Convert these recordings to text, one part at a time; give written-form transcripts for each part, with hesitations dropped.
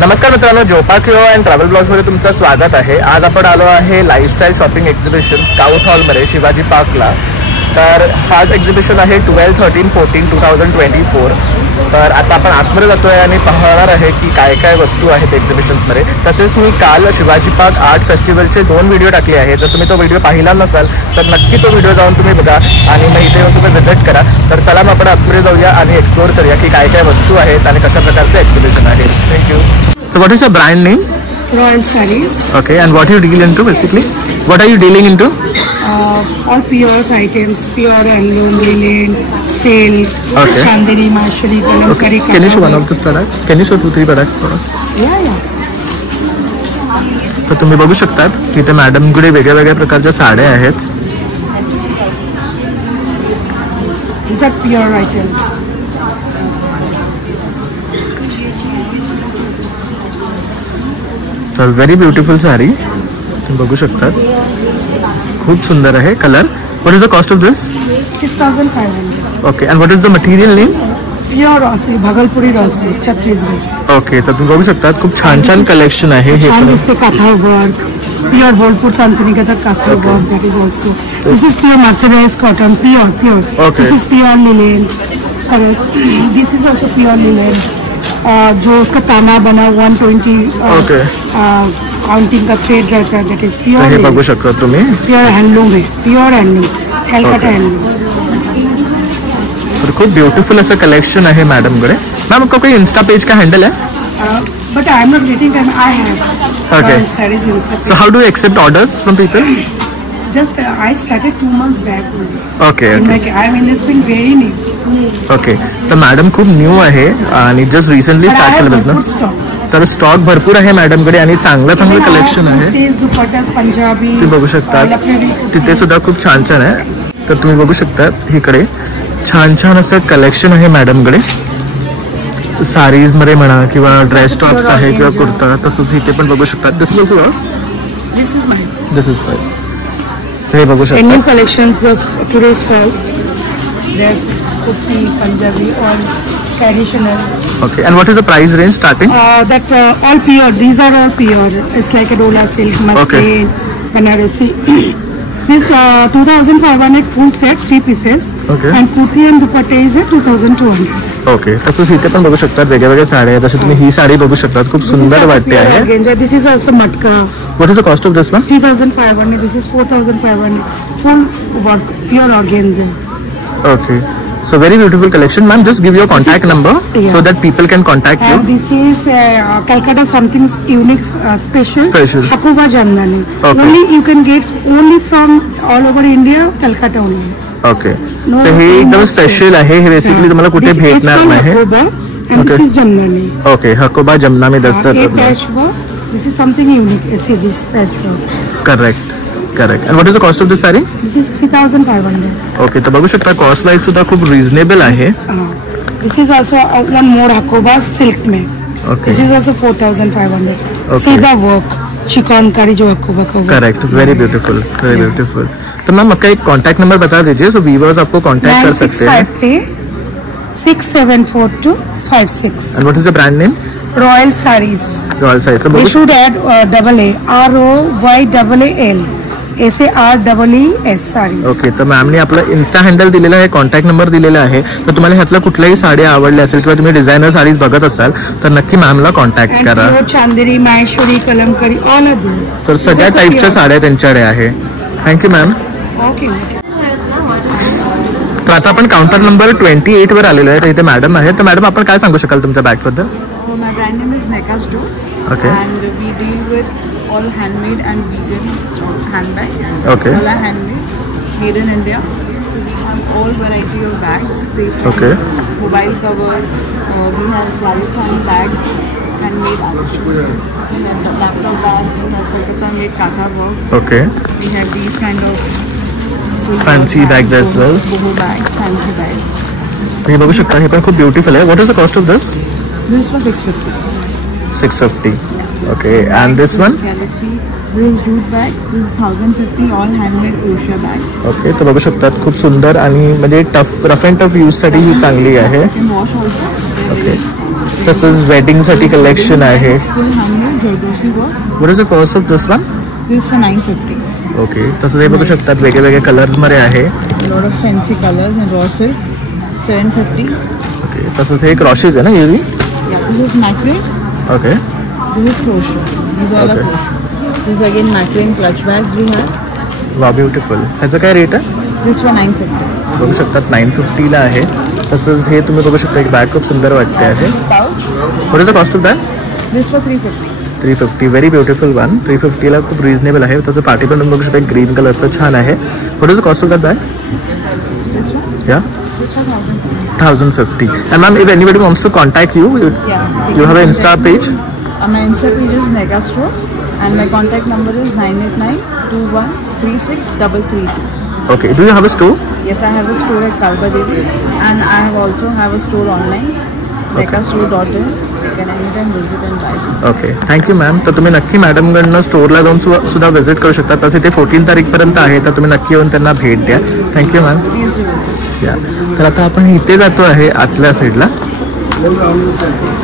नमस्कार मित्रांनो, जोपा क्यो अँड ट्रॅव्हल ब्लॉग्समध्ये तुमचं स्वागत आहे। आज आपण आलो आहे लाईफस्टाईल शॉपिंग एक्झिबिशन स्काउट हॉलमध्ये शिवाजी पार्कला। तर हा एक्झिबिशन आहे 12, 13, 14, 2024। तर आता आपण आतमध्ये जातोय आणि पाहणार आहे की काय काय वस्तू आहेत एक्झिबिशन्समध्ये। तसेच मी काल शिवाजी पार्क आर्ट फेस्टिवलचे 2 व्हिडिओ टाकले आहेत। जर तुम्ही तो व्हिडिओ पाहिला नसाल तर नक्की तो व्हिडिओ जाऊन तुम्ही बघा आणि मग इथे येऊन तुम्ही व्हिजिट करा। तर चला मग आपण आतमध्ये जाऊया आणि एक्सप्लोर करूया की काय काय वस्तू आहेत आणि कशा प्रकारचे एक्झिबिशन आहे। Thank you. So what is your brand name? Royal Sarees. Okay, and what you deal into basically? What are you dealing into? All pure items, pure handloom, linen, silk, Okay. chanderi, mashri, kalamkari. Okay. Can you show one of those products? Can you show 2-3 products for us? Yeah. तर तुम्ही बघू शकता की ते मॅडमकडे वेगळ्या वेगळ्या प्रकारच्या साड्या आहेत। These are pure items. तर व्हेरी ब्युटिफुल साडी तुम्ही बघू शकता, खूप सुंदर आहे colour. What is the cost of this? 6,500. Okay, and what is the material name? Pure Rasi, Bhagalpuri Rasi, Chhattisgarh. Okay, तर तुम्ही बघू शकता खूप छान छान कलेक्शन आहे हे। छान दिसते kantha work, pure Bolpur Santiniketan kantha work, that is also. This is pure mercerized cotton, pure. Okay. This is pure linen. Correct. This is also pure linen. जो उसका ताना बना 120 ओके काउंटिंग का थ्रेड रहता है, दैट इज प्योर। हे बघू शकता तुम्ही, प्योर हैंडलूम है, प्योर हैंडलूम, कलकत्ता हैंडलूम। तर खूप ब्युटिफुल असं कलेक्शन आहे मॅडमकडे। मॅम आपका कोई इंस्टा पेज का हैंडल है? But I am not getting time, I have. Okay. सारीज insta page. So how do you accept orders from people? Just I started 2 months back only. Okay. I am in this been very new. Okay, तर madam खूप new आहे आणि just recently start केलं business. तर stock भरपूर आहे मॅडमकडे आणि चांगलं कलेक्शन आहे। तेज दुपट्टास पंजाबी तुम्ही बघू शकता तिथे सुद्धा खूप छान छान आहे। तर तुम्ही बघू शकता इकडे छान छान असं कलेक्शन आहे मॅडमकडे, साडीज मध्ये म्हणा किंवा ड्रेस टॉप्स आहे किंवा कुर्ता, तसंच इथे पण बघू शकता। दिस इज माय हे बघू शकता। New collections just today's first dress, kurti, Punjabi और traditional. Okay, and what is the price range starting? That all pure. These are all pure. It's like a rolla silk, muslin, Banarasi. This 2,500 full set, 3 pieces. Okay. And kurti and dupatta is 2,200. Okay, तसंच इथे पण बघू शकता वेगळ्या वेगळ्या साड्या आहेत। जसं तुम्ही ही साडी बघू शकता, खूप सुंदर वाटते आहे। This is also matka. What is the cost of this one? 3,500. This is 4,500. Full work, pure organza. Okay. So very beautiful collection, ma'am. Just give your contact number so that people can contact you. And this is Calcutta something unique, special. Hakuba Jamnani. Okay. Only you can get only from all over India, Calcutta only. Okay. So हे एकदम special आहे, हे basically तुम्हाला कुठे भेटणार नाही। And this is Jamnani. Okay, Hakuba Jamnani दसतात। This is something unique. See this patchwork. Correct. And what is the cost of this saree? This is 3,500. Okay, तर बघू शकता कॉस्ट वाइज सुद्धा खूप रिजनेबल आहे। This is also one more Hakuba silk में। Okay. This is also 4,500. Okay. See the work, chikanकारी जो Hakuba का। Correct, very beautiful, very beautiful। तो मैम आपका एक कॉन्टैक्ट नंबर बता दीजिए, सो व्यूअर्स आपको कॉन्टैक्ट कर सकते हैं। 9653674256। And what is the brand name? Royal Sarees. Royal Sarees। We should add AA, ROYAAL, SAREES sarees. Okay, तर मॅमने आपलं इन्स्टा हँडल दिलेला आहे, कॉन्टॅक्ट नंबर दिलेला आहे। तर तुम्हाला ह्यातल्या कुठल्याही साड्या आवडल्या असेल किंवा तुम्ही डिझायनर साडीज बघत असाल तर नक्की मॅमला कॉन्टॅक्ट करा। Chanderi, Maheshwari, Kalamkari, all of them. तर सगळ्या टाईपच्या साड्या त्यांच्याकडे आहे। Thank you ma'am. ओके। तर आता आपण काउंटर नंबर 28 वर आलेलो आहे। तर इथे मॅडम आहे, तर मॅडम आपण काय सांगू शकाल तुमच्या बॅग बद्दल? My brand name is Neka Store. Okay. And we deal with all handmade and vegan handbags. Okay. All are handmade, made in India. So we have all variety of bags. Safe. Okay. Mobile cover. We have Rajasthani bags, handmade article. We have the laptop bags. We have Kolkata made kata work. Okay. We have these kind of Fancy bags as well. Boho bags, fancy bags. हे बघू शकता, हे पण खूप beautiful आहे। What is the cost of this? This was 650. 650. Okay, and this one? Galaxy. This is jute bag. This is 1,050. All handmade crochet bag. Okay, तर बघू शकतात खूप सुंदर आणि म्हणजे रफ अँड टफ यूज साठी ही चांगली आहे। You can wash also. Okay, तसंच वेडिंगसाठी कलेक्शन आहे. Full handmade Jhardosi work. What is the cost of this one? This for 950. Okay, तसंच हे बघू शकतात वेगवेगळ्या कलर्समध्ये आहे. Lot of fancy colors and raw silk. 750. Okay, तसंच हे क्रॉशेस आहे ना युवी? Yeah, this is macrame. Okay, This is crochet. These all are Okay. crochet. This is again macrame clutch bags we have. वा ब्युटिफुल. ह्याचं काय रेट आहे? This for 950. बघू शकतात 950ला आहे. तसंच हे तुम्ही बघू शकता एक बॅग खूप सुंदर वाटते आहे. Pouch. What is the cost of that? This for 350. 350. Very beautiful one. 350ला खूप रिजनेबल आहे. तसं पार्टी पण बघू शकता ग्रीन कलरचं छान आहे. What is the cost of that bag? This one. या This for 1050. 1050. And ma'am, if anybody wants to contact you, Yeah. you have an Insta page? My Insta page is Nega Store and my contact number is 989213633. Okay. Do you have a store? Yes, I have a store at Kalba Devi and I have also have a store online, negastore.in. You can anytime visit and buy. Okay, thank you ma'am. तर तुम्ही नक्की मॅडमकडनं स्टोअरला जाऊन सुद्धा visit करू शकता. तसे ते 14 तारीखपर्यंत आहे, तर तुम्ही नक्की येऊन त्यांना भेट द्या. Thank you ma'am. Please do visit. या तर आता आपण इथे जातो आहे आतल्या साईडला.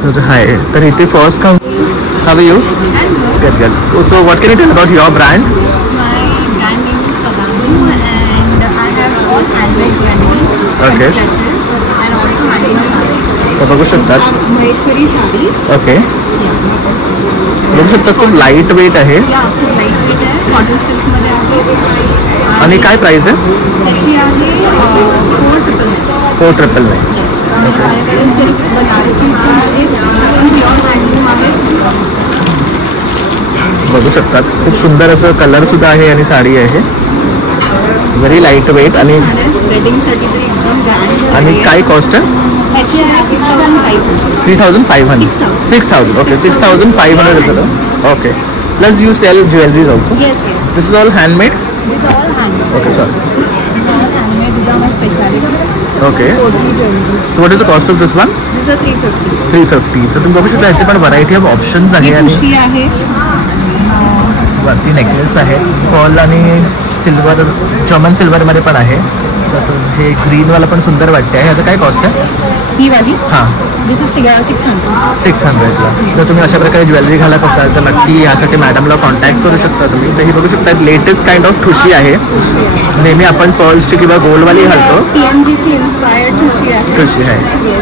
तर हाय, तर इथे first count. How are you? Good. So what can you tell about your brand? My brand name is Paganu and I have all handmade jewelry, Okay. clutches and also handmade sarees. तर बघू शकतात. Maheshwari sarees. Okay, बघू शकता खूप light weight आहे. या खूप light weight आहे, कॉटन सिल्क मध्ये आहे. आणि काय प्राइस आहे? त्याची आहे 499. 499. आणि माझ्याकडे सिल्क बनारसी सिल्क आहे, प्युअर हँडलूम आहे. बघू शकतात खूप सुंदर असं कलर सुद्धा आहे आणि साडी आहे. Very light weight. आणि वेडिंगसाठी तरी एकदम ब्रँड. आणि काय कॉस्ट आहे? त्याची आहे 6500. 3500. 6000. Okay, 6500 is it? Okay. Plus you sell jewelries also? Yes, yes. This is all handmade? These are all handmade. Okay, sir. All handmade. These are my specialities. Okay. Totally jewelries. So what is the cost of this one? These are 350. 350. तर तुम्ही बघू शकता इथे पण variety of options आहे. आणि खुशी आहे. वरती नेकलेस आहे, पर्ल आणि सिल्वर, जर्मन सिल्वरमध्ये पण आहे. तसंच हे ग्रीनवाला पण सुंदर वाटते आहे. ह्याचं काय कॉस्ट आहे? ही वाली. हां, दिस इज 600. 600ला. जर तुम्ही अशा प्रकारे ज्वेलरी घालत असाल तर नक्की यासाठी मॅडमला कॉन्टॅक्ट करू शकता तुम्ही. तर ही बघू शकता लेटेस्ट काइंड ऑफ ठुशी आहे. नेहमी आपण पर्ल्सची किंवा गोल्डवाली घालतो. PNG ची इन्स्पायर्ड खुशी आहे. ठुशी आहे.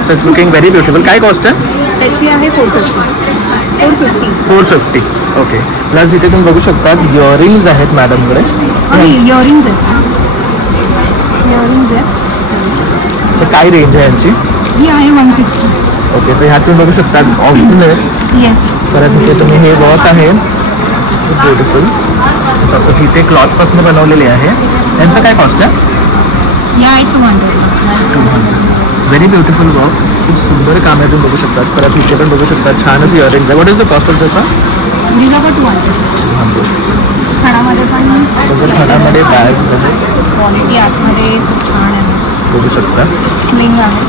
So it's looking very beautiful. काय कॉस्ट आहे? त्याची आहे 450. 450. ओके. प्लस इथे तुम्ही बघू शकता इयरिंग्ज आहेत मॅडमकडे. इयरिंग्ज आहेत. इयरिंग्ज आहेत. तर काय रेंज आहे यांची? ही आहे 160. ओके, तर ह्यात तुम्ही बघू शकता ऑर्डिनरी. येस. परत इथे तुम्ही हे वर्क आहे ब्युटिफुल. तसंच इथे क्लॉथपासून बनवलेले आहे. यांचं काय कॉस्ट आहे? या आहे 200. Very beautiful work. खूप सुंदर काम आहे तुम्ही बघू शकता. परत इथे पण बघू शकता छान असं इयरिंग्ज आहे. What is the cost of this one? These are for 200. खणामध्ये पण तसं खणामध्ये बॅग आहे क्वालिटी आतमध्ये खूप छान आहे. बघू शकता. स्लिंग आहे.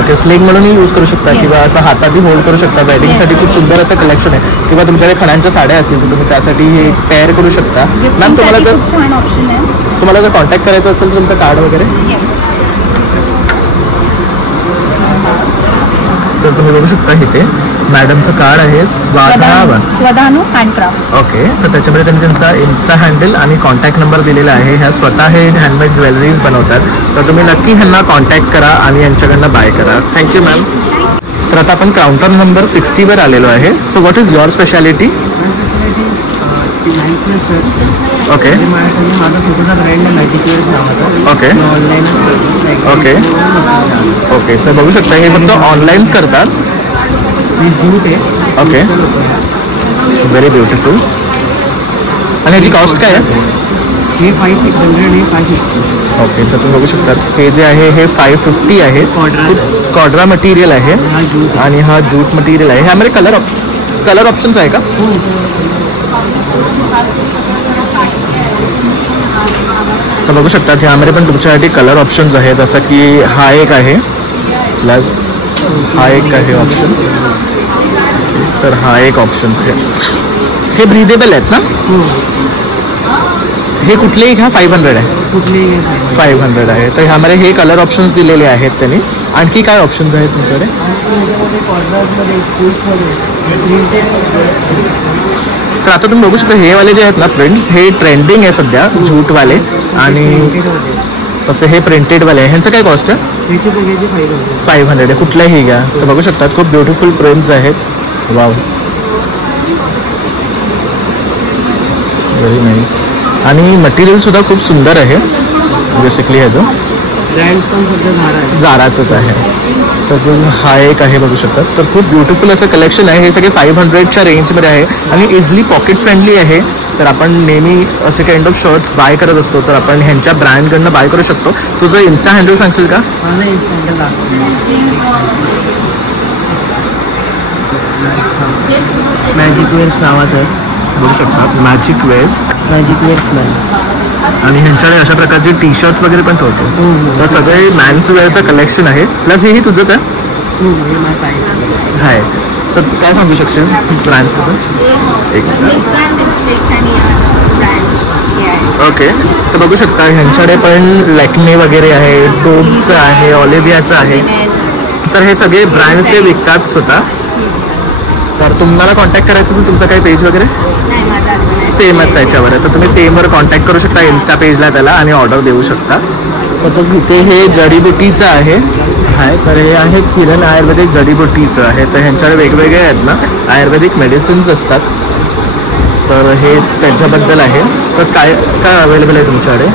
ओके, स्लिंग म्हणूनही यूज करू शकता किंवा असं हातातही होल्ड करू शकता. वेडिंगसाठी खूप सुंदर असं कलेक्शन आहे. किंवा तुमच्याकडे खणांच्या साड्या असतील तर तुम्ही त्यासाठी हे पेअर करू शकता. मॅम तुम्हाला जर खूप छान ऑप्शन आहे. तुम्हाला जर कॉन्टॅक्ट करायचं असेल तर तुमचं कार्ड वगैरे येस. तर तुम्ही बघू शकता इथे मॅडमचं कार्ड आहे स्वधानू हँडक्राफ्ट. ओके, तर त्याच्यामध्ये त्यांनी त्यांचा इन्स्टा हँडल आणि कॉन्टॅक्ट नंबर दिलेला आहे. ह्या स्वतः हे हँडमेड ज्वेलरीज बनवतात. तर तुम्ही नक्की ह्यांना कॉन्टॅक्ट करा आणि यांच्याकडनं बाय करा. Thank you ma'am. तर आता आपण काउंटर नंबर 60वर आलेलो आहे. So what is your speciality? Okay okay okay okay. तर बघू शकता हे फक्त ऑनलाईनच करतात. Okay, very beautiful. आणि ह्याची कॉस्ट काय आहे? ओके, तर तुम्ही बघू शकता हे जे आहे हे 550 आहे. कॉड्रा मटेरियल आहे आणि हा जूट मटेरियल आहे. ह्यामध्ये कलर ऑप्शन्स आहे का? तर बघू शकता ह्यामध्ये पण तुमच्यासाठी कलर ऑप्शन्स आहेत. जसं की हा एक आहे, प्लस हा एक आहे ऑप्शन. तर हा एक ऑप्शन आहे. हे ब्रीदेबल आहेत ना? हे कुठलेही घ्या 500 आहे. 500 आहे. तर ह्यामध्ये हे कलर ऑप्शन्स दिलेले आहेत त्यांनी. आणखी काय ऑप्शन्स आहेत तुमच्याकडे? तर आता तुम्ही बघू शकता हे वाले जे आहेत ना प्रिंट्स हे ट्रेंडिंग आहे सध्या, जूटवाले. आणि तसं हे प्रिंटेडवाले आहे. ह्यांचं काय कॉस्ट आहे? 500 आहे. कुठल्याही घ्या. तर बघू शकतात खूप ब्युटिफुल प्रिंट्स आहेत. Wow, very nice. आणि मटेरियलसुद्धा खूप सुंदर आहे. बेसिकली ह्याचं ब्रँड्स पण सध्या झाराचंच आहे. तसंच हा एक आहे बघू शकतात. तर खूप ब्युटिफुल असं कलेक्शन आहे. हे सगळे 500च्या रेंजमध्ये आहे आणि इझिली पॉकेट फ्रेंडली आहे. तर आपण नेहमी असे काइंड ऑफ शर्ट्स बाय करत असतो तर आपण ह्यांच्या ब्रँडकडनं बाय करू शकतो. तुझं इन्स्टा हँडल सांगशील का? मॅजिक वेअर्स नावाचं आहे. बघू शकता मॅजिक वेअर्स. आणि ह्यांच्याकडे अशा प्रकारचे टी शर्ट्स वगैरे पण ठेवतो. तर सगळे मॅन्स वेअरचं कलेक्शन आहे. प्लस हेही तुझंच आहे. तर काय सांगू शकशील ब्रँड्सबद्दल? ओके. तर बघू शकता ह्यांच्याकडे पण लॅक्मे वगैरे आहे, टोबचं आहे, ऑलिव्हियाचं आहे. तर हे सगळे ब्रँड्स ते विकतात स्वतः. तर तुम्हाला कॉन्टॅक्ट करायचं असेल तुमचं काही पेज वगैरे सेमच याच्यावर आहे तर तुम्ही सेमवर कॉन्टॅक्ट करू शकता इन्स्टा पेजला त्याला आणि ऑर्डर देऊ शकता. तसंच इथे हे जडीबुटीचं आहे. तर हे आहे किरण आयुर्वेदिक जडीबुटीचं आहे. तर ह्यांच्याकडे वेगवेगळे आहेत ना आयुर्वेदिक मेडिसिन्स असतात. तर हे त्याच्याबद्दल आहे. तर काय काय अवेलेबल आहे तुमच्याकडे?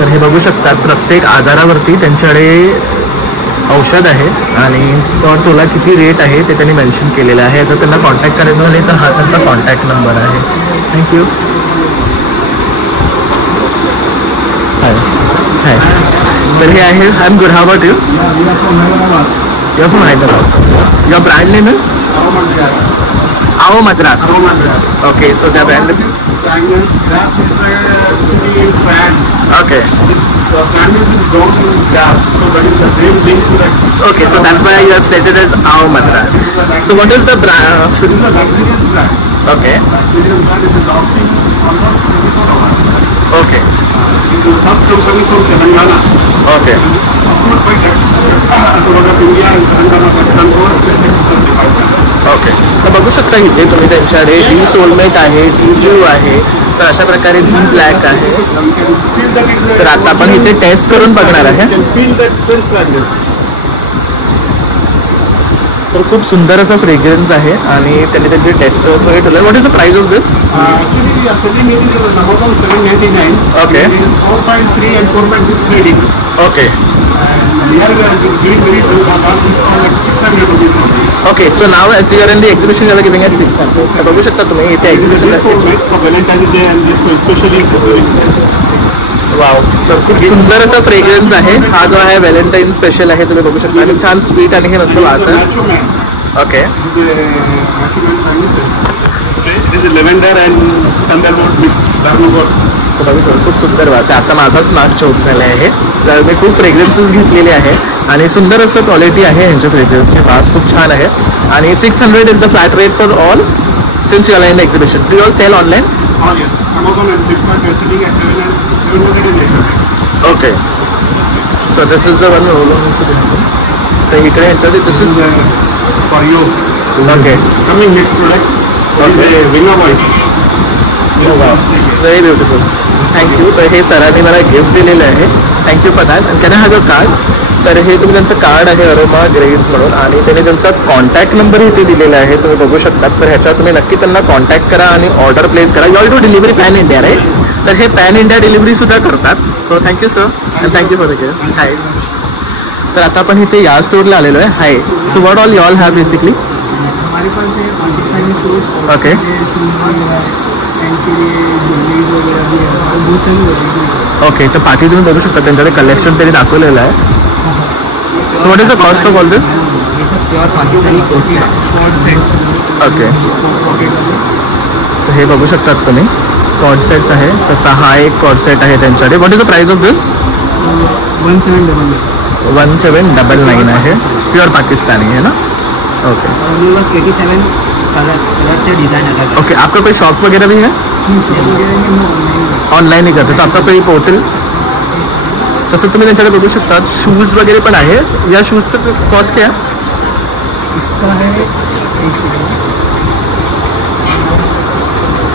तर हे बघू शकतात प्रत्येक आजारावरती त्यांच्याकडे औषध आहे आणि तर तुला किती रेट आहे ते त्यांनी मेन्शन केलेलं आहे. जर त्यांना कॉन्टॅक्ट करायचं नाही तर हा त्यांचा कॉन्टॅक्ट नंबर आहे. थँक्यू. हाय. तर हे आहे. I am good. How about you? You are from Hyderabad. Your brand name is Ao Madras. Okay, so the brand is fragrance. Grass is the city in France. Okay. The fragrance is grown in grass, so that is the same link to that. Okay, so that's why you have said it as Ao Madras. So what is the brand? It is a luxurious brand. Okay. Luxurious brand is lasting almost 24 hours. Okay. It is the first company from Telangana. Okay. Approved by Authority of India and Telangana Capital for best certified. Okay. तर बघू शकता इथे तुम्ही त्यांच्याकडे D soulmate आहे, D blue आहे. तर अशा प्रकारे डी ब्लॅक आहे. तर आता आपण इथे टेस्ट करून बघणार आहे. तर खूप सुंदर असं फ्रेग्रन्स आहे आणि त्यांनी त्यांचे टेस्ट वगैरे ठेवलं. What is the price of this? Actually, we are selling it in Amazon 799. Okay. It is 4.3 and 4.6 rating. Okay. And here we are giving very discount at 600 rupees only. Okay, so now as you are in the exhibition, you are giving at 600. तर बघू शकता तुम्ही इथे This exhibition is sold for Valentine's Day and this especially for Valentine's. Wow. तर खूप सुंदर असं fragrance आहे. हा जो आहे व्हॅलेंटाईन स्पेशल आहे. तुम्ही बघू शकता आणि छान स्वीट आणि हे मस्त वास आहे. Nacho Man. Okay. This is a Nacho Man fragrance. This is lavender and sandalwood mix. Bergamot. तर बघू शकता खूप सुंदर वास आहे. आता माझाच नाक चोक झाला आहे. तर मी खूप फ्रेग्रन्सेस घेतलेले आहे आणि सुंदर असं क्वालिटी आहे यांच्या फ्रेग्रन्सचे. वास खूप छान आहे आणि 600 is the flat rate for all since you are in exhibition. Do you all sell online? Oh yes, Amazon and Flipkart are selling at 700 and 800. Okay. So this is the one roll on. तर इकडे यांच्याकडे this is For you. Okay. Coming next product. Okay. Is a Vinga Voice. Very beautiful. Thank you. तर हे सरांनी मला gift दिलेलं आहे. Thank you for that. आणि can I have a card? तर हे तुम्ही त्यांचं कार्ड आहे अरोमा ग्रेस म्हणून आणि त्यांनी त्यांचा कॉन्टॅक्ट नंबर इथे दिलेला आहे. तुम्ही बघू शकता. तर ह्याच्यात तुम्ही नक्की त्यांना कॉन्टॅक्ट करा आणि ऑर्डर प्लेस करा. You all do delivery pan India right? तर हे पॅन इंडिया डिलिव्हरीसुद्धा करतात. So thank you sir and thank you for the gift. Hi. तर आता आपण इथे या स्टोरला आलेलो आहे. Hi. So what all you all have basically? हमारे पास है पाकिस्तानी सूट, ओके. शूज वगैरह, एंड के लिए ज्वेलरीज वगैरह भी है और बहुत सारी वैरायटी. ओके. तर पाठी तुम्ही बघू शकता त्यांच्याकडे कलेक्शन त्यांनी दाखवलेलं आहे. So what is the cost of all this? Pure Pakistani coat set. Okay. तर हे बघू शकतात तुम्ही कॉर्ड सेट्स आहे. तसा हा एक कॉर्ड सेट आहे त्यांच्याकडे. What is the price of this? 1799 आहे. प्युअर पाकिस्तानी है ना? ओके. और मेरे पास 87 कलर से डिज़ाइन अलग है. ओके. आपका कोई शॉप वगैरह भी है? शॉप वगैरह में ऑनलाइन ऑनलाइन ही करते तो आपका कोई पोर्टल? तसं तुम्ही त्यांच्याकडे बघू शकता शूज वगैरे पण आहे. या शूजचं कॉस्ट काय आहे? इसका है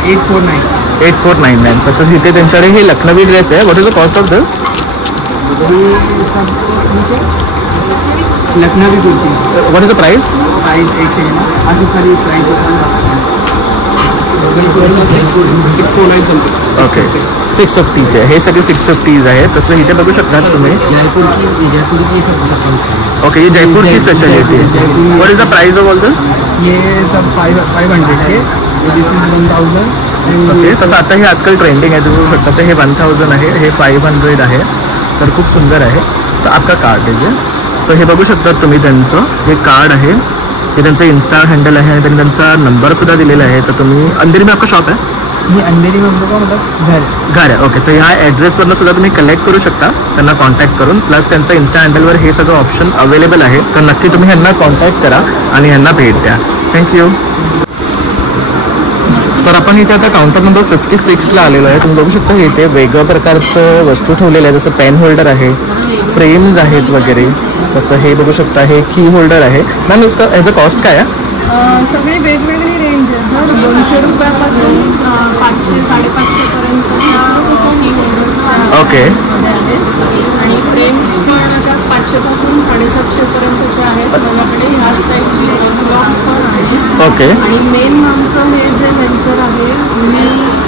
8499. तसंच इथे त्यांच्याकडे हे लखनवी ड्रेस आहे. What is the cost of this? ये सब Lucknowi kurtis. What is the price? Price एक सेकंड आज ऊपर प्राइस ओके 650 हे सगळे 650 आहे. तसं इथे बघू शकता तुम्ही. जयपुर की सब ओके ये जयपुर की स्पेशलिटी है. What is the price of all this? ये सब 500 के. दिस इज 1000. ओके तसं आता हे आजकाल ट्रेंडिंग आहे तुम्ही बघू शकता. तर हे 1000 आहे, हे 500 आहे. तर खूप सुंदर आहे. तर आपका कार्ड आहे. सो हे बघू शकता तुम्ही त्यांचं हे कार्ड आहे. हे त्यांचं इंस्टा हँडल आहे आणि त्यांनी त्यांचा नंबरसुद्धा दिलेला आहे. तर तुम्ही अंधेरी में आपका शॉप आहे? ये अंधेरी में हम लोग का मतलब घर आहे. ओके तर ह्या ॲड्रेसवरनं सुद्धा तुम्ही कलेक्ट करू शकता त्यांना कॉन्टॅक्ट करून. प्लस त्यांचं इन्स्टा हँडलवर हे सगळं ऑप्शन अवेलेबल आहे. तर नक्की तुम्ही ह्यांना कॉन्टॅक्ट करा आणि ह्यांना भेट द्या. थँक्यू. तर आपण इथे आता काउंटर नंबर 56ला आलेलो आहे. तुम्ही बघू शकता इथे वेगळ्या प्रकारचं वस्तू ठेवलेलं आहे. जसं पेन होल्डर आहे, फ्रेम्स आहेत वगैरे. तसं हे बघू शकता हे की होल्डर आहे. मॅम इसका ह्याचं कॉस्ट काय आहे? सगळे वेगवेगळी रेंज आहे सर. 200 रुपयापासून 500-550 पर्यंतच्या की होल्डर्स ओके आणि फ्रेम्स पण अशाच 500 पासून 750 पर्यंतचे आहेत. माझ्याकडे ह्याच टाईपची ब्लॉक्स पण आहेत. ओके आणि मेन आमचं हे जे व्हेंचर आहे मी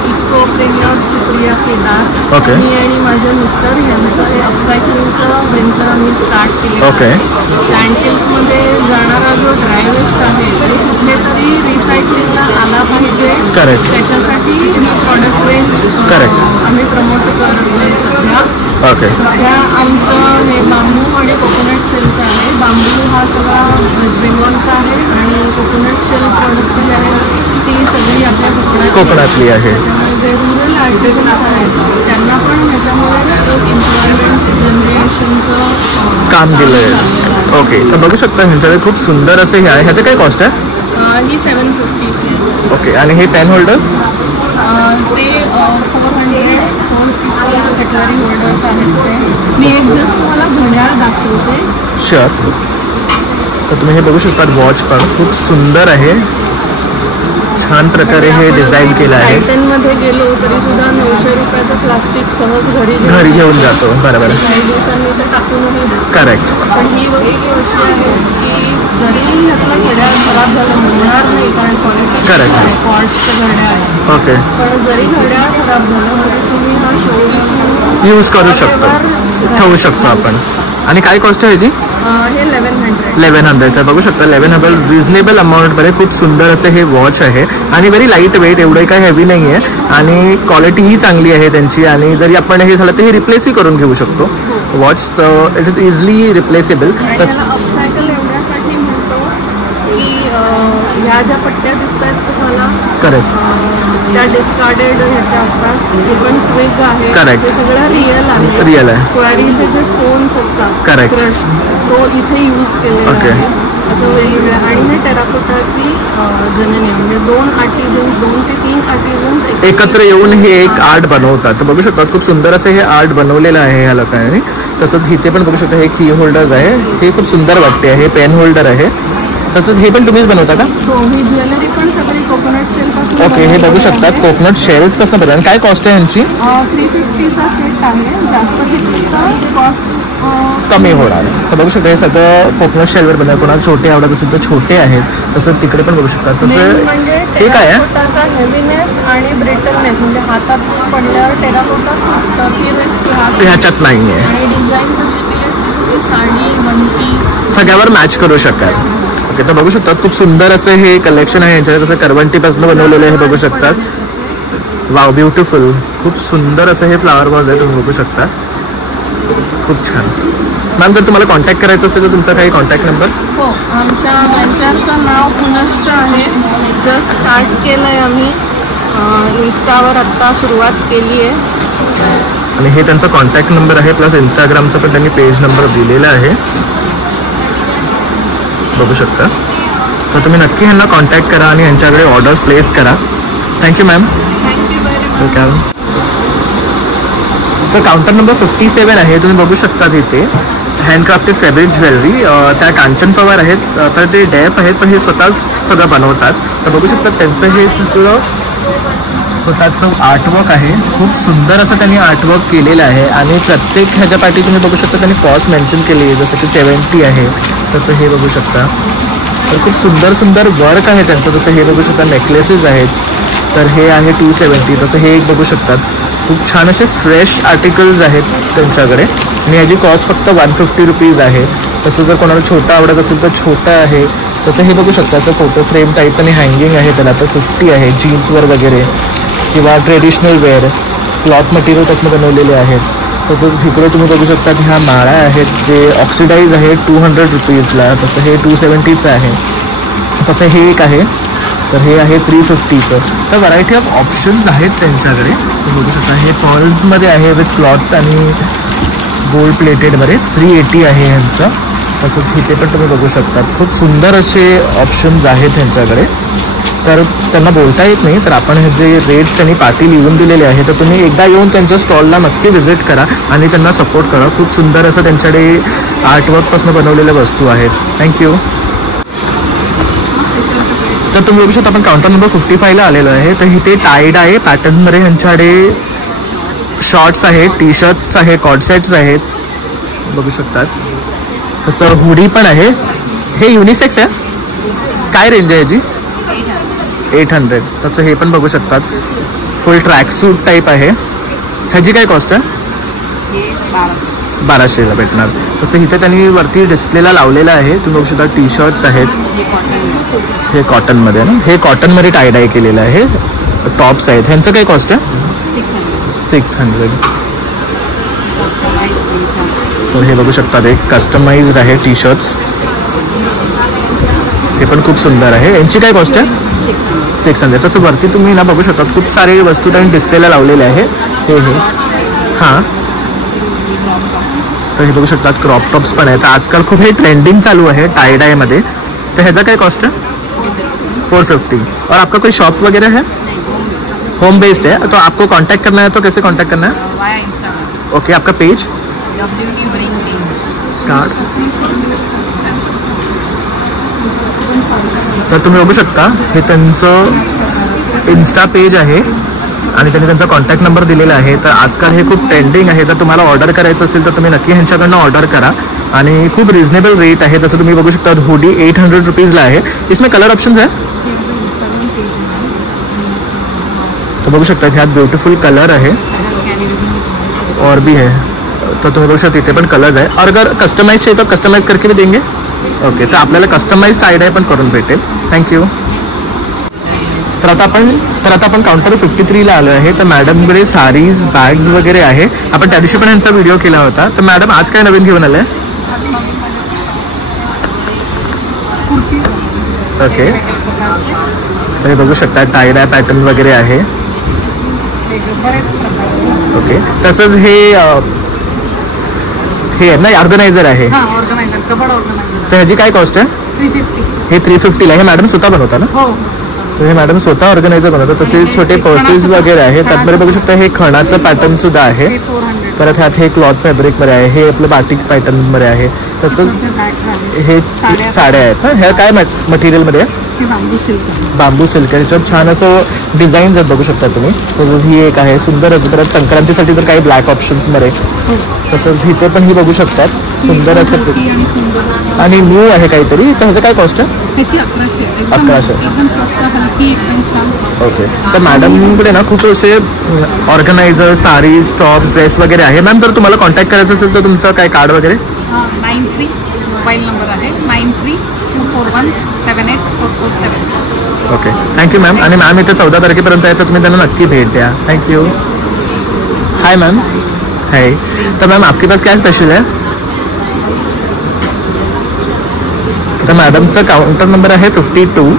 eco premier Supriya Kedar okay. मी आणि माझे मिस्टर यांचं हे अपसायकलिंगचं व्हेंचर आम्ही स्टार्ट केलं. ओके. लँडफिल्समध्ये जाणारा जो ड्राय वेस्ट आहे तो कुठे तरी रिसायकलिंगला आला पाहिजे. करेक्ट. त्याच्यासाठी ही प्रॉडक्ट रेंज करेक्ट आम्ही प्रमोट करतोय सध्या. ओके सध्या आमचं हे बांबू आणि कोकोनट शेलचं आहे. बांबू हा सगळा वेस्ट बेंगॉलचा आहे आणि कोकोनट शेल प्रोडक्ट्स जी आहेत ती सगळी आपल्या कोकणातली आहे. त्याच्यामुळे जे रुरल आर्टिझन्स आहेत त्यांना पण ह्याच्यामुळे एक एम्प्लॉयमेंट जनरेशनचं काम दिलं आहे. ओके तर बघू शकता ह्यांच्याकडे खूप सुंदर असे हे आहे. ह्याचं काय कॉस्ट आहे? ही 750 आहे. ओके आणि हे पेन होल्डर्स? ते 450 कटलरी होल्डर्स आहेत. ते मी एक जस्ट तुम्हाला घड्याळ दाखवते. शुअर. तर तुम्ही हे बघू शकता वॉच पण खूप सुंदर आहे. छान प्रकारे हे डिझाईन केलं आहे. टायटनमध्ये गेलो तरी सुद्धा 900 रुपयाचं प्लास्टिक सहज घरी घेऊन जातो. बरोबर. काही दिवसांनी ते टाकूनही देतो. करेक्ट. पण ही वस्तू अशी आहे की जरी ह्यातलं घड्याळ खराब झालं म्हणणार नाही कारण क्वालिटी आहे कॉर्ड्सचं घड्याळ आहे. ओके. पण जरी घड्याळ खराब झालं तरी तुम्ही हा शोपीस म्हणून यूज करू शकतो, ठेवू शकतो आपण. आणि काय कॉस्ट आहे याची? हे 1100. 1100 बघू शकता. 1100 रिझनेबल अमाऊंटमध्ये खूप सुंदर असे हे वॉच आहे आणि व्हेरी लाईट वेट. एवढं काही हेवी नाही आहे आणि क्वालिटीही चांगली आहे त्यांची. आणि जरी आपण हे झालं तर हे रिप्लेसही करून घेऊ शकतो watch. It is easily replaceable. Upcycle एवढ्यासाठी म्हणतो की ह्या ज्या पट्ट्या दिसत आहेत तुम्हाला करेक्ट त्या डिस्कार्डेड ह्याच्या असतात. हे पण ट्विग आहे. Correct. ते सगळं रिअल आहे. रिअल आहे. क्वारीचे जे स्टोन्स असतात Correct. क्रश तो इथे यूज केलेला Okay. आहे. असं वेगवेगळं. आणि हे टेराकोटाची जमिनी म्हणजे 2 आर्टिझन्स 2 ते 3 आर्टिझन्स एकत्र येऊन हे एक आर्ट बनवतात. तर बघू शकता खूप सुंदर असं हे आर्ट बनवलेलं आहे ह्या लोकांनी. तसंच इथे पण बघू शकता हे की होल्डर्स आहे. हे खूप सुंदर वाटते. हे पेन होल्डर आहे. तसंच हे पण तुम्हीच बनवता का? हो. ही ज्वेलरी पण सगळी कोकोनट शेल पासून. ओके. हे बघू शकतात कोकोनट शेल्स पासून बनवतात. काय कॉस्ट आहे यांची? 350चा सेट आहे. जास्त घेतली तर कॉस्ट कमी होणार. तर बघू शकता हे सगळं कोकोनट शेलवर बनवतात. कोणाला छोटे आवडत असेल तर छोटे आहेत. तसं तिकडे पण बघू शकता. तसं म्हणजे हे काय आहे? टेराकोटाचा हेवीनेस आणि ब्रिटलनेस म्हणजे हातात पडल्यावर टेराकोटा तुटतं ती रिस्क ह्याच्यात नाही आहे. आणि डिझाईन्स असे केले की तुम्ही साडी 1 पीस सगळ्यावर मॅच करू शकाल. ओके. तर बघू शकता खूप सुंदर असं हे कलेक्शन आहे यांच्याकडे. जसं करवंटीपासून बनवलेलं आहे हे बघू शकतात. Wow beautiful. खूप सुंदर असं हे फ्लावर वॉज आहे तुम्ही बघू शकता. खूप छान. मॅम जर तुम्हाला कॉन्टॅक्ट करायचं असेल तर तुमचा काही कॉन्टॅक्ट नंबर? हो. आमच्या व्हेंचरचं नाव पुनश्च आहे. जस्ट स्टार्ट केलं आहे आम्ही. इन्स्टावर आत्ता सुरुवात केली आहे. आणि हे त्यांचा कॉन्टॅक्ट नंबर आहे. प्लस इंस्टाग्रामचा पण त्यांनी पेज नंबर दिलेला आहे बघू शकता. तर तुम्ही नक्की ह्यांना कॉन्टॅक्ट करा आणि यांच्याकडे ऑर्डर्स प्लेस करा. Thank you ma'am. Thank you very much. Welcome. तर काउंटर नंबर 57 आहे, तुम्ही बघू शकता तिथे हँडक्राफ्टेड फॅब्रिक ज्वेलरी. त्या कांचन पवार आहेत, तर ते डेफ आहेत पण हे स्वतः सगळं बनवतात. तर बघू शकता त्यांचं हे सगळं स्वतःचं आर्टवर्क आहे. खूप सुंदर असं त्यांनी आर्टवर्क केलेलं आहे आणि प्रत्येक ह्याच्या पाठी तुम्ही बघू शकता त्यांनी कॉस्ट मेन्शन केली आहे, जसं की 70 आहे तसं हे बघू शकता. तर खूप सुंदर सुंदर वर्क आहे त्यांचं. जसं हे बघू शकता नेकलेसेस आहेत, तर हे आहे 270. तसं हे एक बघू शकतात. खूप छान असे फ्रेश आर्टिकल्स आहेत त्यांच्याकडे आणि याची कॉस्ट फक्त 150 रुपीज आहे. तसं जर कोणाला छोटं आवडत असेल तर छोटं आहे. तसं हे बघू शकता असं फोटो फ्रेम टाईप आणि हँगिंग आहे त्याला, तर 50 आहे. जीन्सवर वगैरे किंवा ट्रेडिशनल वेअर क्लॉथ मटेरियलपासून बनवलेले आहेत. तसंच इकडे तुम्ही बघू शकता ह्या माळा आहेत जे ऑक्सिडाईज आहे 200 रुपीजला. तसं हे 270चं आहे. तसं हे एक आहे, तर हे आहे 350चं. तर व्हरायटी ऑफ ऑप्शन्स आहेत त्यांच्याकडे. तुम्ही बघू शकता हे पॉल्समध्ये आहे विथ क्लॉथ आणि गोल्ड प्लेटेडमध्ये 380 आहे ह्यांचं. तसंच इथे पण तुम्ही बघू शकता खूप सुंदर असे ऑप्शन्स आहेत ह्यांच्याकडे. तर त्यांना बोलता येत नाही, तर आपण हे जे रेट्स त्यांनी पाठी लिहून दिलेले आहे, तर तुम्ही एकदा येऊन त्यांच्या स्टॉलला नक्की व्हिजिट करा आणि त्यांना सपोर्ट करा. खूप सुंदर असं त्यांच्याकडे आर्टवर्कपासून बनवलेल्या वस्तू आहेत. थँक्यू. तर तुम्ही बघू शकता आपण काउंटर नंबर 55ला आलेलो आहे. तर इथे टाईड आहे पॅटर्नमध्ये ह्यांच्याकडे शॉर्ट्स आहेत, टी शर्ट्स आहे, कॉर्ड सेट्स आहेत बघू शकतात. तसं हुडी पण आहे. हे युनिसेक्स आहे. काय रेंज आहे याची? 800. तसं हे पण बघू शकतात. फुल ट्रॅक सूट टाईप आहे. ह्याची काय कॉस्ट आहे? 1200ला भेटणार. तसं इथे त्यांनी वरती डिस्प्लेला लावलेलं आहे. तुम्ही बघू शकता टी शर्ट्स आहेत. हे कॉटनमध्ये ना, हे कॉटनमध्ये टाय डाय केलेलं आहे. टॉप्स आहेत. ह्यांचं काय कॉस्ट आहे? 600. तर हे बघू शकता एक कस्टमाइज्ड आहे टी शर्ट्स. हे पण खूप सुंदर आहे. यांची काय कॉस्ट आहे? 600. तसं वरती तुम्ही ना बघू शकता खूप सारे वस्तू त्यांनी डिस्प्लेला लावलेले आहे. हे हां, तर हे बघू शकतात क्रॉप टॉप्स पण आहेत. आजकाल खूप हे ट्रेंडिंग चालू आहे टाय डायमध्ये. तो ह्याचा काय कॉस्ट है? 450. और आपका कोई शॉप वगैरह है? होम बेस्ड है. तो आपको कांटेक्ट करना है तो कैसे कांटेक्ट करना है? वाया इंस्टाग्राम. ओके. आपका पेज? कार्ड. तर तुम्ही बघू शकता हे त्यांचं इन्स्टा पेज आहे आणि त्यांनी त्यांचा कॉन्टॅक्ट नंबर दिलेला आहे. तर आजकाल हे खूप ट्रेंडिंग आहे. तर तुम्हाला ऑर्डर करायचं असेल तर तुम्ही नक्की ह्यांच्याकडनं ऑर्डर करा आणि खूप रिजनेबल रेट आहे. तसं तुम्ही बघू शकता हुडी 800 रुपीजला आहे. इसमें कलर ऑप्शन्स है. तो बघू शकता ह्यात ब्युटिफुल कलर आहे और भी है. तर तुम्ही बघू शकता इथे पण कलर्स आहे. और अगर कस्टमाइज चाहिए तो कस्टमाइज करके भी देंगे. ओके. तर आपल्याला कस्टमाइज्ड आयडिया पण करून भेटेल. थँक्यू. तर आता आपण काउंटर 53ला आलो आहे. तर मॅडमकडे साडीज बॅग्स वगैरे आहे. आपण त्या दिवशी पण यांचा व्हिडिओ केला होता. तर मॅडम आज काय नवीन घेऊन आलं आहे? ओके. तर बघू शकता टाय डाय पॅटर्न वगैरे आहे. ओके. तसंच हे आहे ना ऑर्गनायझर आहे. तर ह्याची काय कॉस्ट आहे? 350. हे 350ला. हे मॅडम स्वतः बनवता ना? हो. तर हे मॅडम स्वतः ऑर्गनायझर बनवतात. तसेच छोटे पर्सेस वगैरे आहे. त्यातमध्ये बघू शकता हे खणाचं पॅटर्न सुद्धा आहे. परत ह्यात हे क्लॉथ फॅब्रिकमध्ये आहे. हे आपलं बाटिक पॅटर्नमध्ये आहे. तसंच हे साड्या आहेत. हां, ह्या काय मटेरियलमध्ये आहे? बांबू सिल्क. ह्याच्यात छान असं डिझाईन्स आहेत बघू शकता तुम्ही. तसंच ही एक आहे सुंदर असं. परत संक्रांतीसाठी तर काही ब्लॅक ऑप्शन्समध्ये. तसंच इथे पण ही बघू शकतात सुंदर असं आणि न्यू आहे काहीतरी. तर ह्याचं काय कॉस्ट आहे? 1100. ओके. तर मॅडमकडे ना खूप असे ऑर्गनायझर साडीज टॉप ड्रेस वगैरे आहे. मॅम जर तुम्हाला कॉन्टॅक्ट करायचं असेल तर तुमचं काय कार्ड वगैरे? 93 मोबाईल नंबर आहे 9324178447. ओके. Thank you ma'am. आणि मॅम इथे 14 तारखेपर्यंत आहे तर तुम्ही त्यांना नक्की भेट द्या. थँक्यू. Hi ma'am. हाय. तो मैम आपके पास क्या स्पेशल है? तो मॅडमचा काउंटर नंबर आहे 52.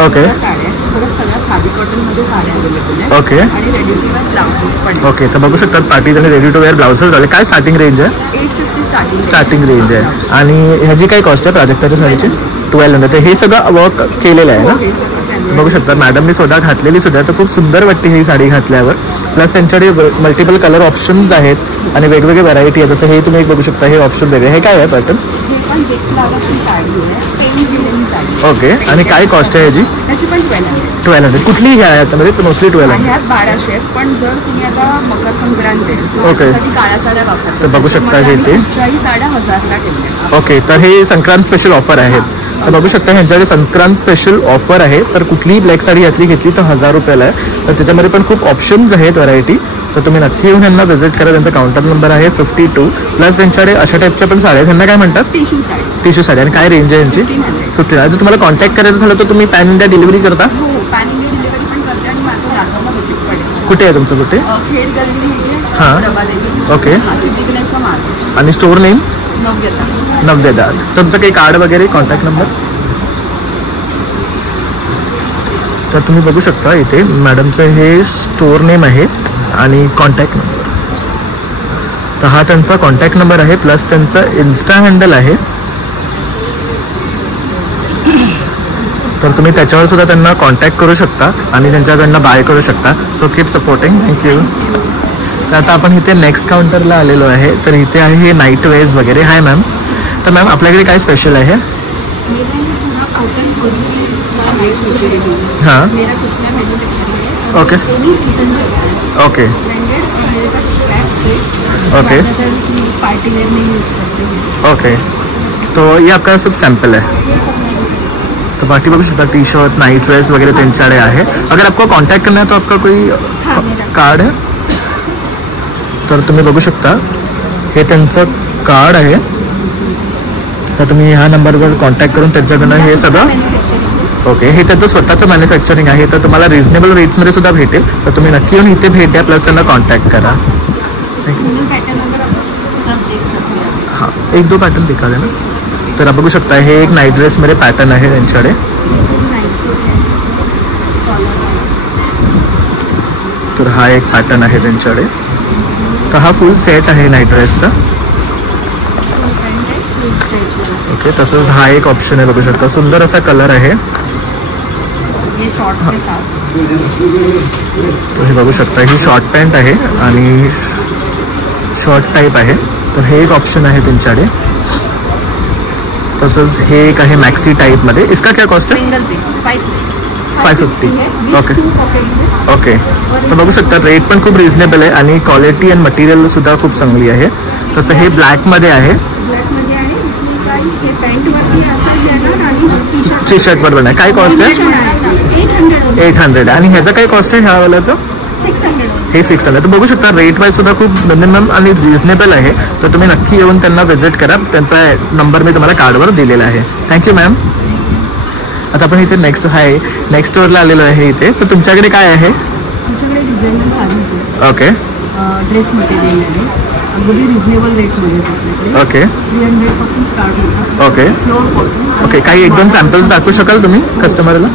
ओके. ओके. ओके. तर बघू शकतात पार्टीज आणि रेडी टू वेअर ब्लाउजेस झाले. काय स्टार्टिंग रेंज आहे? स्टार्टिंग रेंज आहे. आणि ह्याची काय कॉस्ट आहे प्राजक्ताच्या साडीची? 1200. तर हे सगळं वर्क केलेलं आहे ना? बघू शकता मॅडमनी स्वतः घातलेली सुद्धा, तर खूप सुंदर वाटते ही साडी घातल्यावर. प्लस त्यांच्याकडे मल्टिपल कलर ऑप्शन्स आहेत आणि वेगवेगळे व्हरायटी आहे. जसं हे तुम्ही बघू शकता, हे ऑप्शन वेगळे. हे काय आहे पॅटर्न? हे पण गेटफ्लावरची साडी आहे, पेन ज्वेलरी साडी. ओके. आणि काय कॉस्ट आहे याची? त्याची पण 1200. कुठलीही घ्या याच्यामध्ये, मोस्टली 1200. ह्यात 1200 आहेत, पण जर तुम्ही आता मकर संक्रांत आहे ओके. त्यासाठी काळ्या साड्या वापरता तर बघू शकता हे ते. कुठच्याही साड्या 1000ला ठेवल्या. ओके. तर हे संक्रांत स्पेशल ऑफर आहेत. तर बघू शकता ह्यांच्याकडे संक्रांत स्पेशल ऑफर आहे. तर कुठलीही ब्लॅक साडी यातली घेतली तर 1000 रुपयाला आहे. तर त्याच्यामध्ये पण खूप ऑप्शन्स आहेत, व्हरायटी. तर तुम्ही नक्की येऊन यांना व्हिजिट करा. त्यांचा काउंटर नंबर आहे 52. प्लस त्यांच्याकडे अशा टाईपच्या पण साड्या, त्यांना काय म्हणतात? टिश्यू साडी. टिश्यू साडी. आणि काय रेंज आहे यांची? 1500. जर तुम्हाला कॉन्टॅक्ट करायचं झालं तर तुम्ही पॅन इंडिया डिलिव्हरी करता? हो, पॅन इंडिया डिलिव्हरी पण करते आणि माझं दाखवणं बुटीक पडेल. कुठे आहे तुमचं? कुठे? खेड गल्ली हां. प्रभादेवी. ओके. सिद्धिविनायकच्या मार्केट. आणि स्टोर नेम? नव्यता. नव्यता. तुमचं काही कार्ड वगैरे, कॉन्टॅक्ट नंबर? तर तुम्ही बघू शकता इथे मॅडमचं हे स्टोर नेम आहे आणि कॉन्टॅक्ट नंबर. तर हा त्यांचा कॉन्टॅक्ट नंबर आहे, प्लस त्यांचा इन्स्टा हँडल आहे. तर तुम्ही त्याच्यावर सुद्धा त्यांना कॉन्टॅक्ट करू शकता आणि त्यांच्याकडनं बाय करू शकता. So keep supporting. थँक्यू. तर आता आपण इथे नेक्स्ट काउंटरला आलेलो आहे. तर इथे आहे हे नाईट वेअर्स वगैरे. हाय मॅम. तर मॅम आपल्याकडे काय स्पेशल आहे? हाँ ओके ओके ओके ओके. तो ये आपका सब सैंपल है. तो बाकी बघू शकता टी शर्ट, नाइट ड्रेस वगैरह त्यांच्याकडे आहे. अगर आपको कांटेक्ट करना है तो आपका कोई कार्ड है तर तुम्ही बघू शकता हे त्यांचं कार्ड आहे. तर तुम्ही ह्या नंबरवर कॉन्टॅक्ट करून त्यांच्याकडनं हे सगळं. ओके. हे त्यांचं स्वतःचं मॅन्युफॅक्चरिंग आहे. तर तुम्हाला रिजनेबल रेट्समध्ये सुद्धा भेटेल. तर तुम्ही नक्की येऊन इथे भेट द्या, प्लस त्यांना कॉन्टॅक्ट करा. हां, 1-2 पॅटर्न दिखा दे ना. तर आपण बघू शकता हे एक नाईट ड्रेसमध्ये पॅटर्न आहे त्यांच्याकडे. तर हा एक पॅटर्न आहे त्यांच्याकडे. तर हा फुल सेट आहे नाईट ड्रेसचा. ओके. तसंच हा एक ऑप्शन आहे, बघू शकता सुंदर असा कलर आहे. हे बघू शकता ही शॉर्ट पॅन्ट आहे आणि शॉर्ट टाईप आहे. तर हे एक ऑप्शन आहे त्यांच्याकडे. तसंच हे एक आहे मॅक्सी टाईपमध्ये. इसका क्या कॉस्ट आहे? 550. Okay okay. तर बघू शकता रेट पण खूप रिजनेबल आहे आणि क्वालिटी अँड मटेरियल सुद्धा खूप चांगली आहे. तसं हे ब्लॅकमध्ये आहे. टी शर्टवर पण आहे. काय कॉस्ट आहे? 800. आणि ह्याचं काय कॉस्ट आहे ह्या वाल्याचं? 600. हे 600. तर बघू शकता रेट वाईज सुद्धा खूप मिनिमम आणि रिजनेबल आहे. तर तुम्ही नक्की येऊन त्यांना व्हिजिट करा. त्यांचा नंबर मी तुम्हाला कार्डवर दिलेला आहे. Thank you ma'am. आता आपण इथे नेक्स्ट स्टोअरला आलेलो आहे इथे. तर तुमच्याकडे काय आहे? तुमच्याकडे designer sari. Okay. Dress material आहे, अगदी रिजनेबल रेटमध्ये. ओके. 300 पासून स्टार्ट होतात. Okay pure cotton. ओके. काही 1-2 सॅम्पल्स दाखवू शकाल तुम्ही कस्टमरला?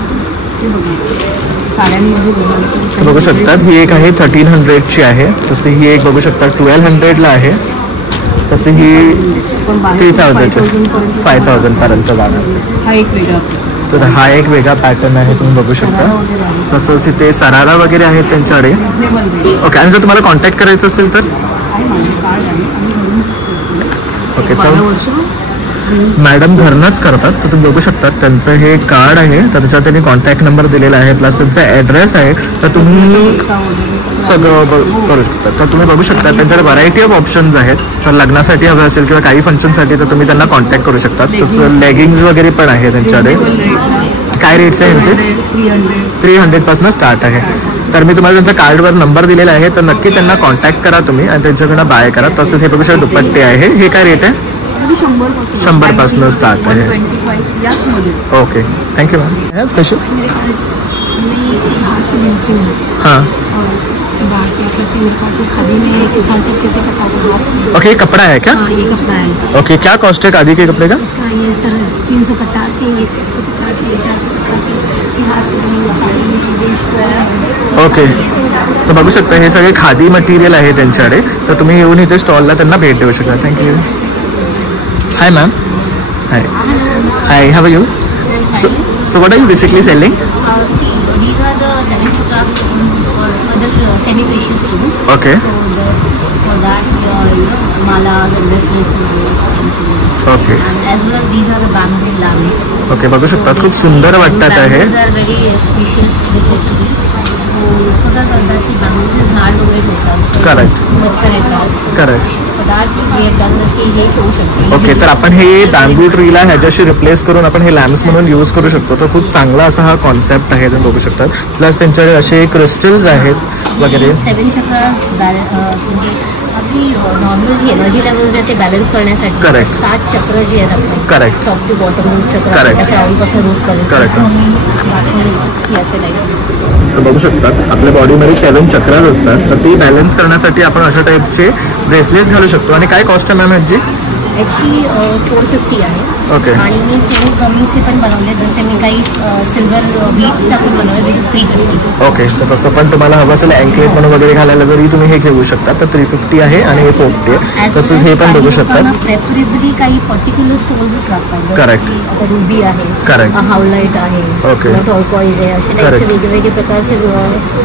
साड्यांमध्ये बघू शकतात ही एक आहे 1300ची आहे. तशी ही एक बघू शकता 1200ला आहे. तशी ही 3000ची 5000 पर्यंत जाणार. हा एक वेगळा. तर हा एक वेगळा पॅटर्न आहे, तुम्ही बघू शकता. तसंच इथे सरारा वगैरे आहेत त्यांच्याकडे. ओके. आणि जर तुम्हाला कॉन्टॅक्ट करायचं असेल तर? ओके. तर मॅडम घरनंच करतात. तर तुम्ही बघू शकता त्यांचं हे कार्ड आहे. तर त्याच्यात त्यांनी कॉन्टॅक्ट नंबर दिलेला आहे, प्लस त्यांचा ॲड्रेस आहे. तर तुम्ही सगळं करू शकता. तर तुम्ही बघू शकता त्यांच्याकडे व्हरायटी ऑफ ऑप्शन्स आहेत. तर लग्नासाठी हवं असेल किंवा काही फंक्शनसाठी तर तुम्ही त्यांना कॉन्टॅक्ट करू शकता. तसं लेगिंग्स वगैरे पण आहे त्यांच्याकडे. काय रेट्स आहे यांचे? 300पासून स्टार्ट आहे. तर मी तुम्हाला त्यांच्या कार्डवर नंबर दिलेला आहे. तर नक्की त्यांना कॉन्टॅक्ट करा तुम्ही आणि त्यांच्याकडनं बाय करा. तसंच हे बघू शकता दुपट्टे आहे. हे काय रेट आहे? 100पासून स्टार्ट आहे. ओके. Thank you ma'am. स्पेशल हाँ ओके. ये कपड़ा है क्या? ये कपड़ा है. ओके. क्या कॉस्ट है खादी के कपड़े का? इसका ये सर 350 है, ये 350 है, 450 है. ओके. तर बघू शकता हे सगळे खादी मटेरियल आहे त्यांच्याकडे. तर तुम्ही येऊन इथे स्टॉलला त्यांना भेट देऊ शकता. Thank you. Hi ma'am. Hi hi. How are you? So what are you basically selling? See, 7 chakras or other semi-precious stones. Okay. So for that, malas and bracelets. Okay. And as well as these are the bamboo lamps. Okay, बघू शकता खूप सुंदर वाटतात आहे. Bamboos are very auspicious basically. So बघा करतात की बांबूचे झाड वगैरे ठेवतात. Correct. मच्छर येतात. Correct. For that we have done this की हे ठेवू शकतो. ओके, तर आपण हे बॅम्बू ट्रीला ह्याच्याशी रिप्लेस करून आपण हे लॅम्प्स म्हणून यूज करू शकतो. तर खूप चांगला असा हा कॉन्सेप्ट आहे, तुम्ही बघू शकता. प्लस त्यांच्याकडे असे क्रिस्टल्स आहेत वगैरे. 7 चक्रास म्हणजे आपली नॉर्मल जी एनर्जी लेवल्स आहे ते बॅलन्स करण्यासाठी. Correct. 7 चक्र जे आहेत आपले. Correct. Top to bottom root chakra. Correct. क्राउनपासून रूट पर्यंत. Correct. हे असे लाईक. तर बघू शकतात आपल्या बॉडीमध्ये 7 चक्रास असतात. तर ते बॅलन्स करण्यासाठी आपण अशा टाईपचे ब्रेसलेट घालू शकतो. आणि काय कॉस्ट आहे मॅम ह्याची? याची 450 आहे. ओके. आणि मी थोडे कमीचे पण बनवले, जसे मी काही सिल्वर बीड्सचा पण बनवले. दिस इज 350. ओके, तर तसं पण तुम्हाला हवं असेल अँकलेट म्हणून वगैरे घालायला जरी तुम्ही हे घेऊ शकता. तर 350 आहे आणि हे 40 आहे. तसंच हे पण बघू शकतात. प्रेफरेबली काही पर्टिक्युलर स्टोन्सच लागतात. Correct. आता रुबी आहे. Correct. हावलाईट आहे. Okay. टॉर्कॉइज आहे. असे Correct. टाईपचे वेगवेगळे प्रकारचे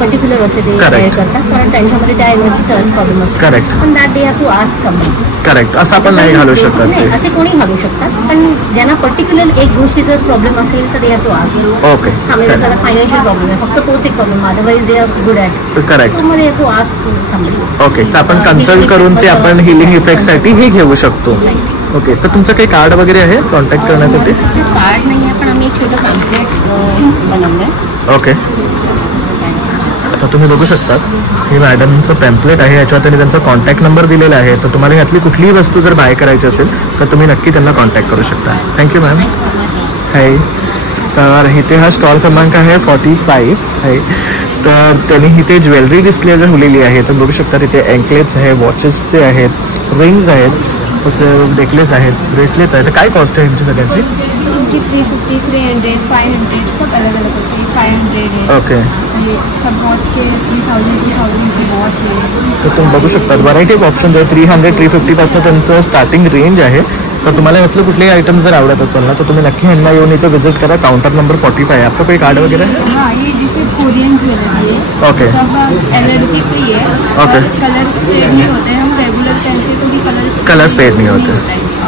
पर्टिक्युलर असे ते Correct. तयार करतात, कारण त्यांच्यामध्ये त्या एनर्जीचा प्रॉब्लेम असतो. Correct. पण that they have to ask someone. Correct, असं आपण नाही घालू शकत नाही, ते. असे कोणी घालू शकतात, पण ज्यांना पर्टिक्युलर एक गोष्टीचा प्रॉब्लेम असेल तर they have to ask. Okay. हा म्हणजे जसं फायनान्शियल प्रॉब्लेम आहे, फक्त तोच एक problem, otherwise they are good at. Correct. So मध्ये to ask to somebody. Okay, तर आपण कन्सल्ट करून ते आपण हिलिंग इफेक्टसाठी हे घेऊ शकतो. ओके, तर तुमचं काही कार्ड वगैरे आहे कॉन्टॅक्ट करण्यासाठी? कार्ड नाही आहे, पण आम्ही एक छोटं पॅम्पलेट बनवलं आहे. ओके, आता तुम्ही बघू शकता हे मॅडमचं पॅम्पलेट आहे. याच्यावर त्यांनी त्यांचा कॉन्टॅक्ट नंबर दिलेला आहे. तर तुम्हाला यातली कुठलीही वस्तू जर बाय करायची असेल तर तुम्ही नक्की त्यांना कॉन्टॅक्ट करू शकता. Thank you ma'am. हाय, तर इथे हा स्टॉल क्रमांक आहे 45 आहे. तर त्यांनी इथे ज्वेलरी डिस्प्ले ठेवलेली आहे. तर बघू शकता तिथे अँकलेट्स आहे, वॉचेसचे आहेत, रिंग्स आहेत, तसं नेकलेस आहेत, ब्रेसलेट्स आहेत. तर काय कॉस्ट आहे यांची सगळ्यांची? 350, 300, 500 सब अलग अलग होते हैं. 500 है. ओके, ये सब वॉच के 3000 की वॉच है. तर तुम्ही बघू शकता व्हरायटी ऑफ ऑप्शन आहे. 300, 350 पासून त्यांचं स्टार्टिंग रेंज आहे. तर तुम्हाला यातलं कुठलेही आयटम जर आवडत असेल ना तर तुम्ही नक्की ह्यांना येऊन इथं विजिट करा. काउंटर नंबर 45 आहे. आपका कोई कार्ड वगैरह है? हाँ, ये जैसे कोरियन ज्वेलरी है. ओके. सब एलर्जी फ्री है. ओके. कलर स्प्रेड नहीं होते हैं. हम रेगुलर पहनते तो भी कलर स्प्रेड नहीं होते.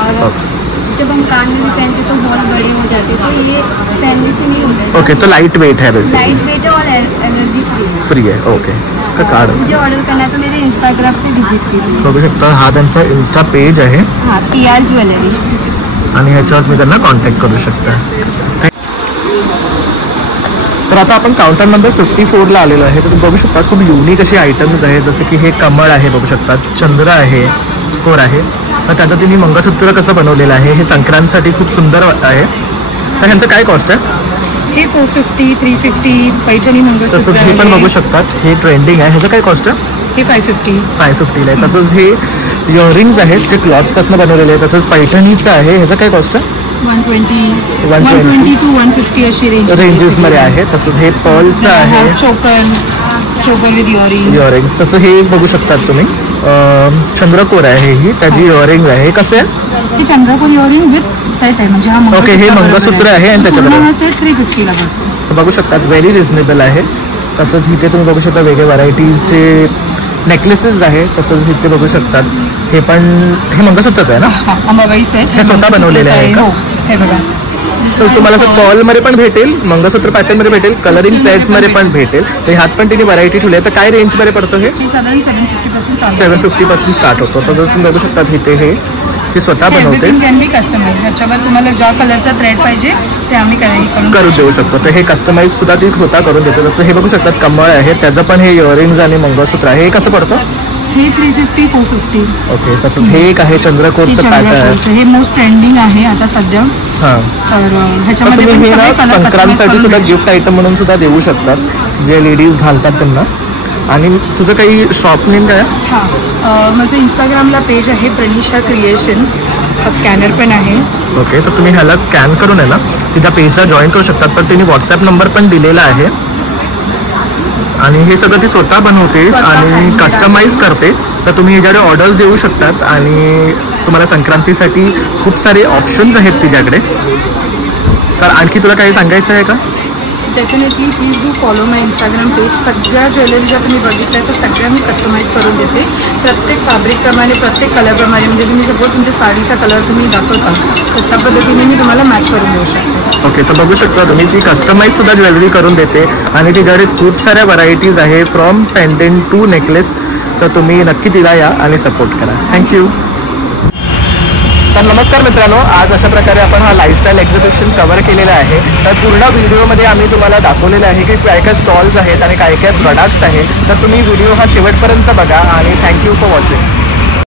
और ओके. जब हम कान में भी पहनते तो बहुत बड़े हो जाते, तो ये पहनने से नहीं होते. ओके, तो लाइट वेट है वैसे? लाइट वेट है और एलर्जी फ्री है. फ्री है. ओके, का कार्ड मुझे ऑर्डर करना है तो मेरे इंस्टाग्राम पे विजिट कीजिए. बघू शकता हा त्यांचा इन्स्टा पेज आहे हाँ, PR ज्वेलरी. आणि ह्याच्यावर मी त्यांना कॉन्टॅक्ट करू शकता. तर आता आपण काउंटर नंबर 54ला आलेलो आहे. तर तुम्ही बघू शकता खूप युनिक अशी आयटम्स आहेत. जसं की हे कमळ आहे, बघू शकता चंद्र आहे, कोर आहे. तर त्याचं तुम्ही मंगळसूत्र कसं बनवलेलं आहे हे संक्रांतसाठी खूप सुंदर आहे. तर ह्यांचं काय कॉस्ट आहे? हे 450, 350 पैठणी मंगळसूत्र तसंच हे पण बघू शकतात, हे ट्रेंडिंग आहे. ह्याचं काय कॉस्ट आहे? हे 550. 550 आहे. तसंच हे इयरिंग्स आहेत जे क्लॉथ्सपासून बनवलेले आहे. तसंच पैठणीचं आहे. ह्याचं काय कॉस्ट आहे? 120 120 to 150 अशी रेंजेसमध्ये आहे. तसंच हे पर्लचं आहे, चोकर विथ इयरिंग्स. तसं हे बघू शकतात तुम्ही चंद्रकोर आहे, ही त्याची इयरिंग आहे. कसं आहे? हे चंद्रकोर इयरिंग विथ सेट आहे, म्हणजे हा ओके, हे मंगळसूत्र आहे आणि त्याच्याबरोबर हा सेट 350 ला पडतो. तर बघू शकतात व्हेरी रिजनेबल आहे. तसंच इथे तुम्ही बघू शकता वेगळे व्हरायटीजचे नेकलेसेस आहे. तसंच इथे बघू शकतात हे पण हे मंगळसूत्रच आहे ना? अंबाबाई सेट हे स्वतः बनवलेले आहे का? हो, हे बघा. तर तुम्हाला असं पॉलमध्ये पण भेटेल, मंगळसूत्र पॅटर्नमध्ये भेटेल, कलरिंग प्लेट्समध्ये पण भेटेल. तर ह्यात पण तिने व्हरायटी ठेवली आहे. तर काय रेंजमध्ये पडतं हे? हे साधारण 750 चालू. 750 पासून स्टार्ट होतो. तसंच तुम्ही बघू शकतात इथे हे ती स्वतः बनवते. Everything can be customise. ह्याच्यावर तुम्हाला ज्या कलरचा थ्रेड पाहिजे ते आम्ही करून देऊ शकतो. तर हे कस्टमाइज सुद्धा ती स्वतः करून देते. जसं हे बघू शकतात कमळ आहे, त्याचं पण हे इयरिंग्स आणि मंगळसूत्र आहे. हे कसं पडतं? हे 350, 450. ओके, तसंच हे एक आहे चंद्रकोरचं पॅटर्न. हे मोस्ट ट्रेंडिंग आहे आता सध्या. हां, तर ह्याच्यामध्ये तुम्ही हे पण ना सगळे कलर संक्रांतसाठी सुद्धा गिफ्ट आयटम म्हणून सुद्धा देऊ शकतात जे लेडीज घालतात त्यांना. आणि तुझं काही शॉप नेम काय आहे? हां, माझं इंस्टाग्रामला पेज आहे प्रणिशा क्रिएशन. हा स्कॅनर पण आहे. ओके, तर तुम्ही ह्याला स्कॅन करून आहे ना तिच्या पेजला जॉईन करू शकतात. पण तिने व्हॉट्सॲप नंबर पण दिलेला आहे. आणि हे सगळं ती स्वतः बनवते आणि कस्टमाइज करते. तर तुम्ही ह्याच्याकडे ऑर्डर्स देऊ शकतात आणि तुम्हाला संक्रांतीसाठी खूप सारे ऑप्शन्स आहेत तिच्याकडे. तर आणखी तुला काही सांगायचं आहे का? Definitely please do follow my Instagram page. सगळ्या ज्वेलरी ज्या तुम्ही बघितल्या तर सगळ्या मी कस्टमाइज करून देते. प्रत्येक फॅब्रिकप्रमाणे, प्रत्येक कलरप्रमाणे. म्हणजे तुम्ही सपोज तुमच्या साडीचा कलर तुम्ही दाखवता तर त्या पद्धतीने मी तुम्हाला मॅच करून देऊ शकते. ओके, तर बघू शकता तुम्ही ती कस्टमाइज सुद्धा ज्वेलरी करून देते आणि तिच्याकडे खूप साऱ्या व्हरायटीज आहे फ्रॉम पेंडेंट टू नेकलेस. तर तुम्ही नक्की तिला या आणि सपोर्ट करा. थँक्यू. तर नमस्कार मित्रांनो, आज अशा प्रकारे आपण हा लाईफस्टाईल एक्झिबिशन कव्हर केलेला आहे. तर पूर्ण व्हिडिओमध्ये आम्ही तुम्हाला दाखवलेलं आहे की काय काय स्टॉल्स आहेत आणि काय काय प्रोडक्ट्स आहेत. तर तुम्ही व्हिडिओ हा शेवटपर्यंत बघा आणि थँक्यू फॉर वॉचिंग.